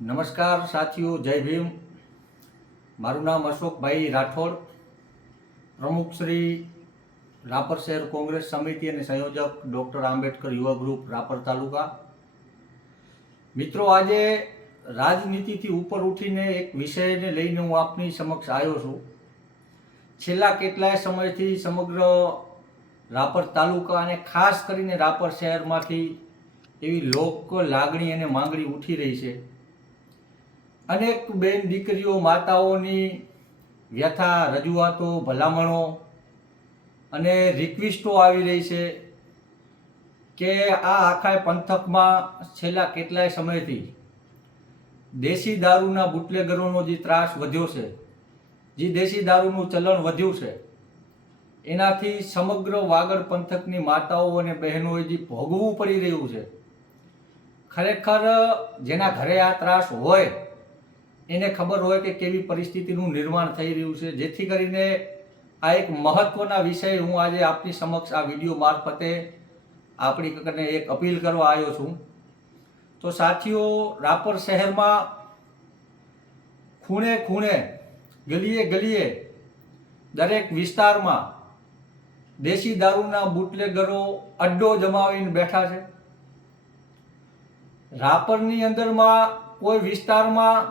નમસ્કાર સાથીઓ, જય ભીમ. મારું નામ અશોકભાઈ રાઠોડ, પ્રમુખ શ્રી રાપર શહેર કોંગ્રેસ સમિતિ અને સંયોજક ડૉક્ટર આંબેડકર યુવા ગ્રુપ રાપર તાલુકા. મિત્રો, આજે રાજનીતિથી ઉપર ઉઠીને એક વિષયને લઈને હું આપની સમક્ષ આવ્યો છું. છેલ્લા કેટલાય સમયથી સમગ્ર રાપર તાલુકા અને ખાસ કરીને રાપર શહેરમાંથી એવી લોક લાગણી અને માંગણી ઉઠી રહી છે. અનેક બેન દીકરીઓ માતાઓની વ્યથા, રજૂઆતો, ભલામણો અને રિક્વેસ્ટો આવી રહી છે કે આ આખા પંથકમાં છેલ્લા કેટલાય સમયથી દેશી દારૂના બુટલેગરોનો જે ત્રાસ વધ્યો છે, જે દેશી દારૂનું ચલણ વધ્યું છે, એનાથી સમગ્ર વાગડ પંથકની માતાઓ અને બહેનોએ જે ભોગવવું પડી રહ્યું છે, ખરેખર જેના ઘરે આ ત્રાસ હોય એને ખબર હોય કે કેવી પરિસ્થિતિનું નિર્માણ થઈ રહ્યું છે. જેથી કરીને આ એક મહત્વના વિષય હું આજે આપની સમક્ષ આ વિડીયો મારફતે આપણી કને એક અપીલ કરવા આવ્યો છું. તો સાથીઓ, રાપર શહેરમાં ખૂણે ખૂણે, ગલીએ ગલીએ, દરેક વિસ્તારમાં દેશી દારૂના બુટલેગરો અડ્ડો જમાવીને બેઠા છે. રાપરની અંદરમાં કોઈ વિસ્તારમાં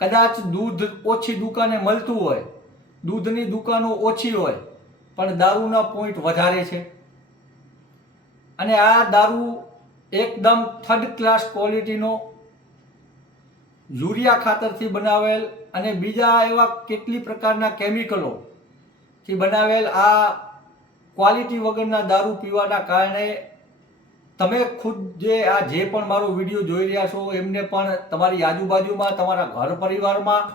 કદાચ દૂધ ઓછી દુકાને મળતું હોય, દૂધની દુકાનો ઓછી હોય, પણ દારૂના પોઈન્ટ વધારે છે. અને આ દારૂ એકદમ થર્ડ ક્લાસ ક્વોલિટીનો, યુરિયા ખાતરથી બનાવેલ અને બીજા એવા કેટલી પ્રકારના કેમિકલોથી બનાવેલ આ ક્વોલિટી વગરના દારૂ પીવાના કારણે તમે ખુદ જે પણ મારો વિડીયો જોઈ રહ્યા છો એમને પણ તમારી આજુબાજુમાં, તમારા ઘર પરિવારમાં,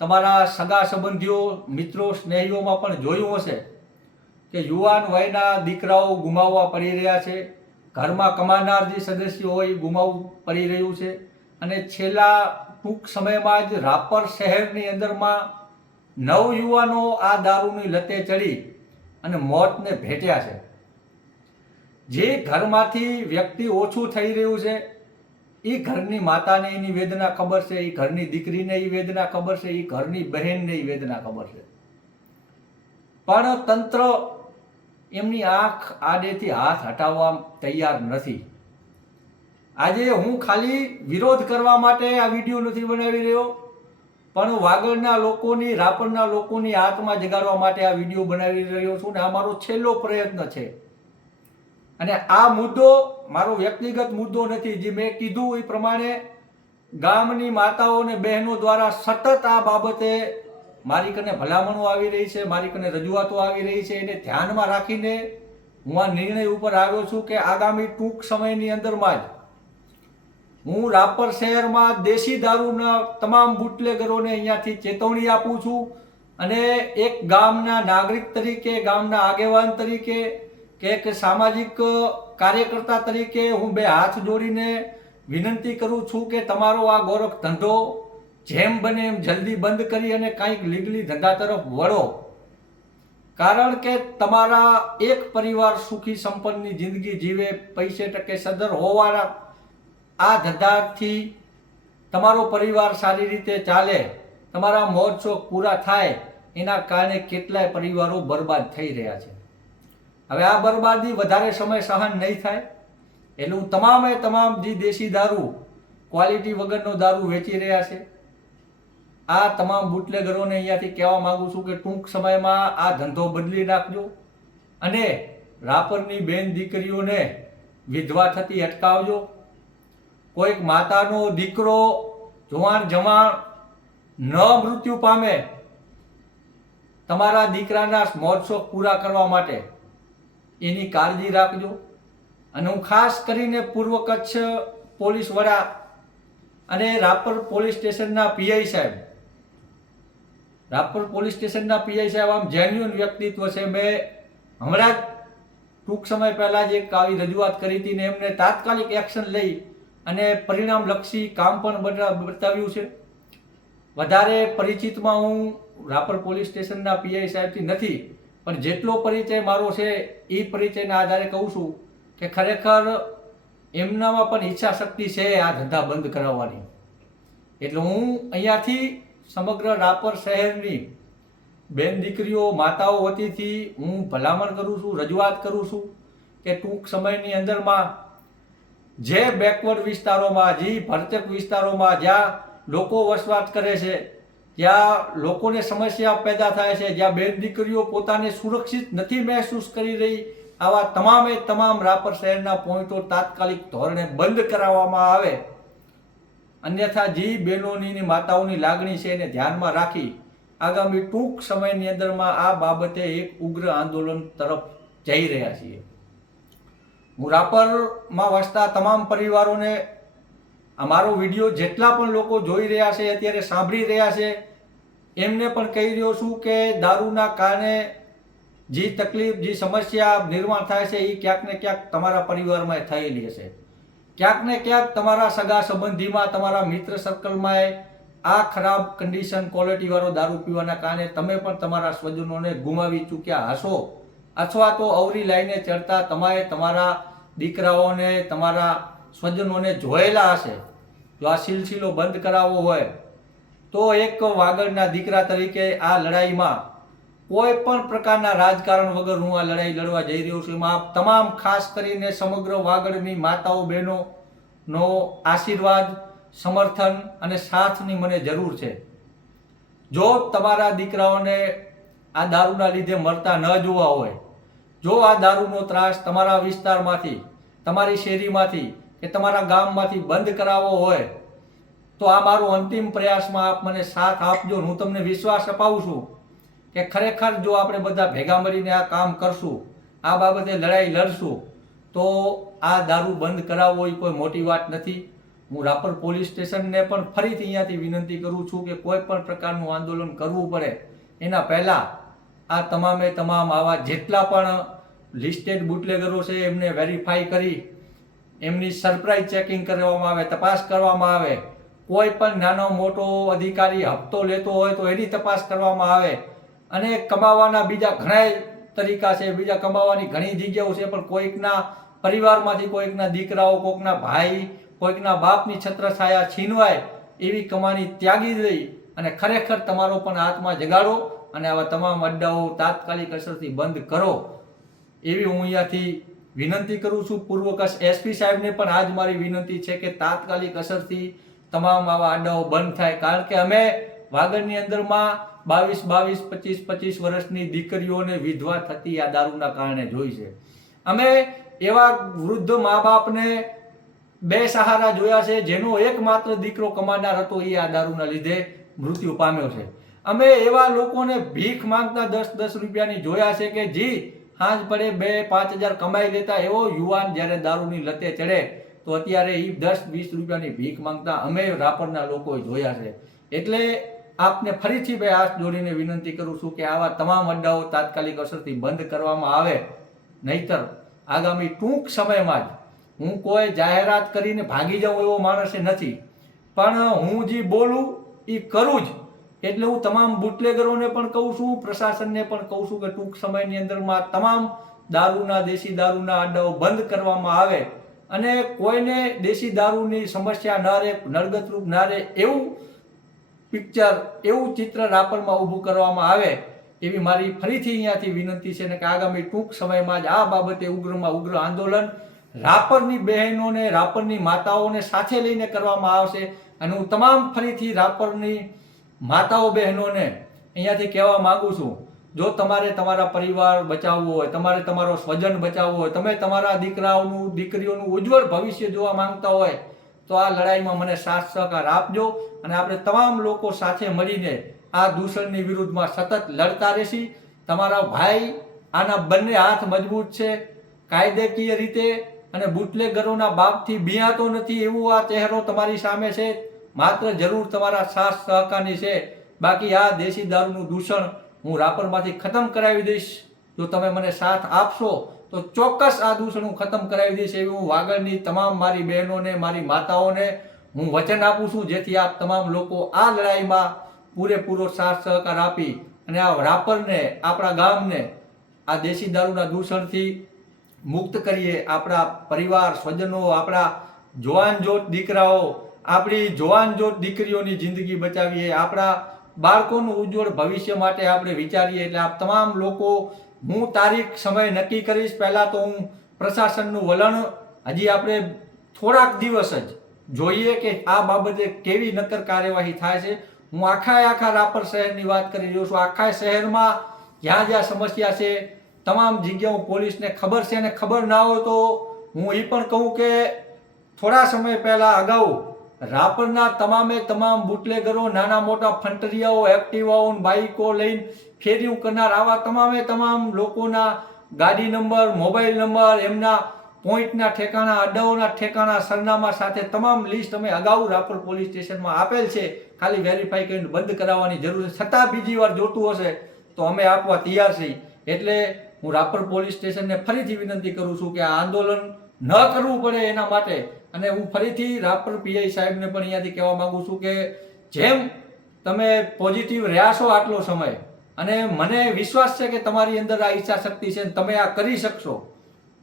તમારા સગા સંબંધીઓ, મિત્રો, સ્નેહીઓમાં પણ જોયું હશે કે યુવાન વયના દીકરાઓ ગુમાવવા પડી રહ્યા છે. ઘરમાં કમાનાર જે સદસ્યો હોય એ ગુમાવવું પડી રહ્યું છે. અને છેલ્લા ટૂંક સમયમાં જ રાપર શહેરની અંદરમાં 9 યુવાનો આ દારૂની લતે ચડી અને મોતને ભેટ્યા છે. જે ઘરમાંથી વ્યક્તિ ઓછું થઈ રહ્યું છે એ ઘરની માતાને એની વેદના ખબર છે, એ ઘરની દીકરીને એ વેદના ખબર છે, એ ઘરની બહેનને એ વેદના ખબર છે. પણ તંત્ર એમની આંખ આડેથી હાથ હટાવવા તૈયાર નથી. આજે હું ખાલી વિરોધ કરવા માટે આ વિડીયો નથી બનાવી રહ્યો, પણ વાગડના લોકોની, રાપરના લોકોની આત્મા જગાડવા માટે આ વિડીયો બનાવી રહ્યો છું. ને આ મારો છેલ્લો પ્રયત્ન છે. અને આ મુદ્દો મારો વ્યક્તિગત મુદ્દો નથી. જે મેં કીધું એ પ્રમાણે ગામની માતાઓ અને બહેનો દ્વારા સતત આ બાબતે મારી કને ભલામણો આવી રહી છે, મારી કને રજૂઆતો આવી રહી છે. એને ધ્યાનમાં રાખીને હું આ નિર્ણય ઉપર આવ્યો છું કે આગામી ટૂંક સમયની અંદરમાં જ હું રાપર શહેરમાં દેશી દારૂના તમામ બુટલેગરોને અહીંયાથી ચેતવણી આપું છું. અને એક ગામના નાગરિક તરીકે, ગામના આગેવાન તરીકે કે એક સામાજિક કાર્યકર્તા તરીકે હું બે હાથ જોડીને વિનંતી કરું છું કે તમારો આ ગોરખ ધંધો જેમ બને એમ જલ્દી બંધ કરી અને કંઈક લીગલી ધંધા તરફ વળો. કારણ કે તમારા એક પરિવાર સુખી સંપન્નની જિંદગી જીવે, પૈસે ટકે સદ્ધર હોવાના આ ધંધાથી તમારો પરિવાર સારી રીતે ચાલે, તમારા મોજ શોખ પૂરા થાય, એના કારણે કેટલાય પરિવારો બરબાદ થઈ રહ્યા છે. હવે આ બરબાદી વધારે સમય સહન નહીં થાય એટલે હું તમામ જે દેશી દારૂ, ક્વોલિટી વગરનો દારૂ વેચી રહ્યા છે, આ તમામ બુટલેગરોને અહીંયાથી કહેવા માંગુ છું કે ટૂંક સમયમાં આ ધંધો બદલી નાખજો અને રાપરની બેન દીકરીઓને વિધવા થતી અટકાવજો. કોઈક માતાનો દીકરો જુવાન જવાન ન મૃત્યુ પામે તમારા દીકરાના મોજ શોખ પૂરા કરવા માટે એની કાળજી રાખજો. અને હું ખાસ કરીને પૂર્વ કચ્છ પોલીસ વડા અને રાપર પોલીસ સ્ટેશનના પીઆઈ સાહેબ, રાપર પોલીસ સ્ટેશનના પીઆઈ સાહેબ આમ જેન્યુઅન વ્યક્તિત્વ છે. મેં હમણાં જ ટૂંક સમય પહેલાં જ એક આવી રજૂઆત કરી હતી ને એમને તાત્કાલિક એક્શન લઈ અને પરિણામલક્ષી કામ પણ બતાવ્યું છે. વધારે પરિચિતમાં હું રાપર પોલીસ સ્ટેશનના પીઆઈ સાહેબથી નથી, પણ જેટલો પરિચય મારો છે એ પરિચયના આધારે કહું છું કે ખરેખર એમનામાં પણ ઈચ્છા શક્તિ છે આ ધંધા બંધ કરાવવાની. એટલે હું અહીંયાથી સમગ્ર રાપર શહેરની બેન દીકરીઓ માતાઓ વતીથી હું ભલામણ કરું છું, રજૂઆત કરું છું કે ટૂંક સમયની અંદરમાં જે બેકવર્ડ વિસ્તારોમાં, જે ભરચક વિસ્તારોમાં જ્યાં લોકો વસવાટ કરે છે, જ્યાં લોકોને સમસ્યા પેદા થાય છે, જ્યાં બેન દીકરીઓ પોતાને સુરક્ષિત નથી મહેસૂસ કરી રહી, આવા તમામે તમામ રાપર શહેરના પોઈન્ટો તાત્કાલિક ધોરણે બંધ કરાવવામાં આવે. અન્યથા જે બહેનોની માતાઓની લાગણી છે એને ધ્યાનમાં રાખી આગામી ટૂંક સમયની અંદરમાં આ બાબતે એક ઉગ્ર આંદોલન તરફ જઈ રહ્યા છીએ. હું રાપરમાં વસતા તમામ પરિવારોને અમારો વિડીયો જેટલા પણ લોકો જોઈ રહ્યા છે, અત્યારે સાંભળી રહ્યા છે, એમને પણ કહી રહ્યો છું કે દારૂના કારણે જે તકલીફ, જે સમસ્યા નિર્માણ થાય છે એ ક્યાંક ને ક્યાંક તમારા પરિવારમાં થયેલી હશે. ક્યાંક ને ક્યાંક તમારા સગા સંબંધીમાં, તમારા મિત્ર સર્કલમાં આ ખરાબ કન્ડિશન ક્વોલિટીવાળો દારૂ પીવાના કારણે તમે પણ તમારા સ્વજનોને ગુમાવી ચૂક્યા હશો, અથવા તો અવરી લાઈને ચડતા તમારે તમારા દીકરાઓને, તમારા સ્વજનોને જોયેલા હશે. જો આ સિલસિલો બંધ કરાવવો હોય તો એક વાગડના દીકરા તરીકે આ લડાઈમાં કોઈ પણ પ્રકારના રાજકારણ વગર હું આ લડાઈ લડવા જઈ રહ્યો છું. એમાં તમામ ખાસ કરીને સમગ્ર વાગડની માતાઓ બહેનોનો આશીર્વાદ, સમર્થન અને સાથની મને જરૂર છે. જો તમારા દીકરાઓને આ દારૂના લીધે મરતા ન જોવા હોય, જો આ દારૂનો ત્રાસ તમારા વિસ્તારમાંથી, તમારી શેરીમાંથી કે તમારા ગામમાંથી બંધ કરાવવો હોય તો આ મારો અંતિમ પ્રયાસમાં આપ મને સાથ આપજો. હું તમને વિશ્વાસ અપાવું છું કે ખરેખર જો આપણે બધા ભેગા મળીને આ કામ કરશું, આ બાબતે લડાઈ લડશું, તો આ દારૂ બંધ કરાવવો એ કોઈ મોટી વાત નથી. હું રાપર પોલીસ સ્ટેશનને પણ ફરીથી અહીંયાથી વિનંતી કરું છું કે કોઈ પણ પ્રકારનું આંદોલન કરવું પડે એના પહેલાં આ તમામે તમામ આવા જેટલા પણ લિસ્ટેડ બુટલેગરો છે એમને વેરીફાઈ કરી એમની સરપ્રાઇઝ ચેકિંગ કરવામાં આવે, તપાસ કરવામાં આવે. કોઈ પણ નાનો મોટો અધિકારી હપ્તો લેતો હોય તો એની તપાસ કરવામાં આવે. અને કમાવાના બીજા ઘણા તરીકા છે, બીજા કમાવાની ઘણી જગ્યાઓ છે, પણ કોઈકના પરિવારમાંથી કોઈકના દીકરાઓ, કોઈકના ભાઈ, કોઈકના બાપની છત્રછાયા છીનવાય એવી કમાણી ત્યાગી દઈ અને ખરેખર તમારો પણ આત્મા જગાડો અને આવા તમામ અડ્ડાઓ તાત્કાલિક અસરથી બંધ કરો એવી હું અહીંયાથી વિનંતી કરું છું. પૂર્વ એસપી સાહેબને પણ આજ મારી વિનંતી છે કે તાત્કાલિક અસરથી તમામ આવા અડ્ડાઓ બંધ થાય. કારણ કે અમે વાગડની અંદરમાં 22, 25 વર્ષની દીકરીઓને વિધવા થતી આ દારૂના કારણે જોઈ છે. અમે એવા વૃદ્ધ મા બાપને બે સહારા જોયા છે જેનો એકમાત્ર દીકરો કમાનાર હતો, એ આ દારૂના લીધે મૃત્યુ પામ્યો છે. અમે એવા લોકોને ભીખ માંગતા 10-10 રૂપિયાની જોયા છે કે જે સાંજ પડે 2-5 હજાર કમાઈ લેતા એવો યુવાન જ્યારે દારૂની લતે ચડે તો અત્યારે એ 10-20 રૂપિયાની ભીખ માંગતા અમે રાપરના લોકોએ જોયા છે. એટલે આપને ફરીથી બે હાથ જોડીને વિનંતી કરું છું કે આવા તમામ અડ્ડાઓ તાત્કાલિક અસરથી બંધ કરવામાં આવે, નહીતર આગામી ટૂંક સમયમાં જ, હું કોઈ જાહેરાત કરીને ભાગી જાઉં એવો માણસ નથી, પણ હું જે બોલું એ કરું જ. એટલે હું તમામ બુટલેગરોને પણ કહું છું, પ્રશાસનને પણ કહું છું કે ટૂંક સમયની અંદરમાં તમામ દારૂના, દેશી દારૂના અડ્ડાઓ બંધ કરવામાં આવે અને કોઈને દેશી દારૂની સમસ્યા ન રહે, નડગતરૂપ ના રહે એવું પિક્ચર, એવું ચિત્ર રાપરમાં ઊભું કરવામાં આવે એવી મારી ફરીથી અહીંયાથી વિનંતી છે. ને કે આગામી ટૂંક સમયમાં જ આ બાબતે ઉગ્રમાં ઉગ્ર આંદોલન રાપરની બહેનોને, રાપરની માતાઓને સાથે લઈને કરવામાં આવશે. અને હું તમામ ફરીથી રાપરની માતાઓ બહેનોને અહીંયાથી કહેવા માંગુ છું, જો તમારે તમારા પરિવાર બચાવવો હોય, તમારે તમારો સ્વજન બચાવવો હોય, તમે તમારા દીકરાઓનું, દીકરીઓનું ઉજ્જવળ ભવિષ્ય જોવા માંગતા હોય તો આ લડાઈમાં મને સાથ સહકાર આપજો અને આપણે તમામ લોકો સાથે મળીને આ દૂષણની વિરુદ્ધમાં સતત લડતા રહેશી. તમારા ભાઈ આના બંને હાથ મજબૂત છે, કાયદેકીય રીતે અને બુટલેગરોના બાપથી બિયાતો નથી એવું આ ચહેરો તમારી સામે છે. માત્ર જરૂર તમારા સાથ સહકારની છે. બાકી આ દેશી દારૂનું દૂષણ હું રાપરમાંથી ખતમ કરાવી દઈશ. જો તમે મને સાથ આપશો તો ચોક્કસ આ દૂષણ હું ખતમ કરાવી દઈશ એવી હું વાગડની તમામ મારી બહેનોને, મારી માતાઓને હું વચન આપું છું, જેથી આપ તમામ લોકો આ લડાઈમાં પૂરેપૂરો સાથ સહકાર આપી અને આ રાપરને, આપણા ગામને આ દેશી દારૂના દૂષણથી મુક્ત કરીએ. આપણા પરિવાર, સ્વજનો, આપણા જવાન જોત દીકરાઓ આપણી જવાન જોત દીકરીઓની જિંદગી બચાવીએ, આપણા બાળકોનું ઉજ્જવળ ભવિષ્ય માટે આપણે વિચારીએ. એટલે આપ તમામ લોકો, હું તારીખ સમય નક્કી કરીશ. પહેલાં તો હું પ્રશાસનનું વલણ હજી આપણે થોડાક દિવસ જ જોઈએ કે આ બાબતે કેવી નક્કર કાર્યવાહી થાય છે. હું આખા રાપર શહેરની વાત કરી રહ્યો છું. આખા શહેરમાં જ્યાં જ્યાં સમસ્યા છે તમામ જગ્યાઓ પોલીસને ખબર છે, અને ખબર ના હોય તો હું એ પણ કહું કે થોડા સમય પહેલાં અગાઉ રાપરના તમામ બુટલેગરો, નાના મોટા ફંટરિયાઓ, એક્ટિવાઓ, બાઇકો લઈને ફેરીઓ કરનાર આવા તમામ લોકોના ગાડી નંબર, મોબાઈલ નંબર, એમના પોઈન્ટના ઠેકાણા, અડ્ડાઓના ઠેકાણા, સરનામા સાથે તમામ લિસ્ટ અમે અગાઉ રાપર પોલીસ સ્ટેશનમાં આપેલ છે. ખાલી વેરીફાઈ કરીને બંધ કરાવવાની જરૂર છે. છતાં બીજી વાર જોતું હશે તો અમે આપવા તૈયાર છીએ. એટલે હું રાપર પોલીસ સ્ટેશનને ફરીથી વિનંતી કરું છું કે આ આંદોલન ન કરવું પડે એના માટે. અને હું ફરીથી રાપર પીઆઈ સાહેબને પણ અહીંયાથી કહેવા માંગુ છું કે જેમ તમે પોઝિટિવ રહ્યા છો આટલો સમય, અને મને વિશ્વાસ છે કે તમારી અંદર આ ઈચ્છા શક્તિ છે, તમે આ કરી શકશો,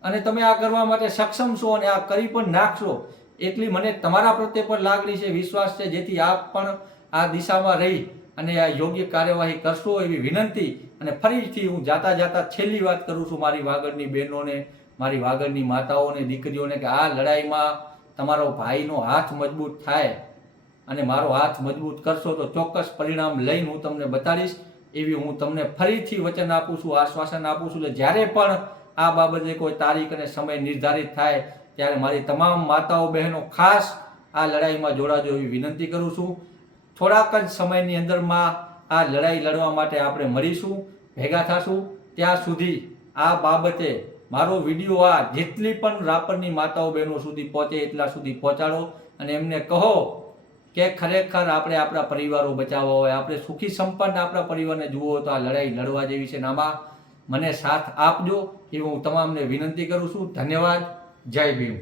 અને તમે આ કરવા માટે સક્ષમ છો, અને આ કરી પણ નાખશો, એટલી મને તમારા પ્રત્યે પણ લાગણી છે, વિશ્વાસ છે. જેથી આપ પણ આ દિશામાં રહી અને આ યોગ્ય કાર્યવાહી કરશો એવી વિનંતી. અને ફરીથી હું જાતા છેલ્લી વાત કરું છું મારી વાગડની બહેનોને, મારી વાગડની માતાઓને, દીકરીઓને, કે આ લડાઈમાં તમારો ભાઈનો હાથ મજબૂત થાય અને મારો હાથ મજબૂત કરશો તો ચોક્કસ પરિણામ લઈને હું તમને બતાડીશ. એવી હું તમને ફરીથી વચન આપું છું, આશ્વાસન આપું છું. એટલે જ્યારે પણ આ બાબતે કોઈ તારીખ અને સમય નિર્ધારિત થાય ત્યારે મારી તમામ માતાઓ બહેનો ખાસ આ લડાઈમાં જોડાજો એવી વિનંતી કરું છું. થોડાક જ સમયની અંદરમાં આ લડાઈ લડવા માટે આપણે મળીશું, ભેગા થશું. ત્યાં સુધી આ બાબતે મારો વિડીયો આ જેટલી પણ રાપરની માતાઓ બહેનો સુધી પહોંચે એટલા સુધી પહોંચાડો, અને એમને કહો કે ખરેખર આપણે આપણા પરિવારો બચાવવા હોય, આપણે સુખી સંપન્ન આપણા પરિવારને જુઓ હોય તો આ લડાઈ લડવા જેવી છે. આમાં મને સાથ આપજો એવી હું તમામને વિનંતી કરું છું. ધન્યવાદ. જય ભીમ.